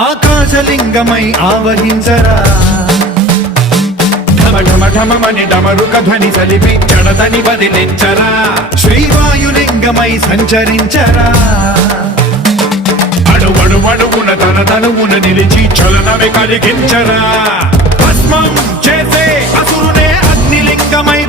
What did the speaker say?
ఆకాశలింగమై ఆవహించరా ఢమఢమఢమని డమరుక ధ్వని సలిపి జడదని వదిలించరా శ్రీవాయులింగమై సంచరించరా అణువణువున తన తనువున నిలిచి చలనమే కలిగించరా భస్మం చేసే అసురునే అగ్నిలింగమై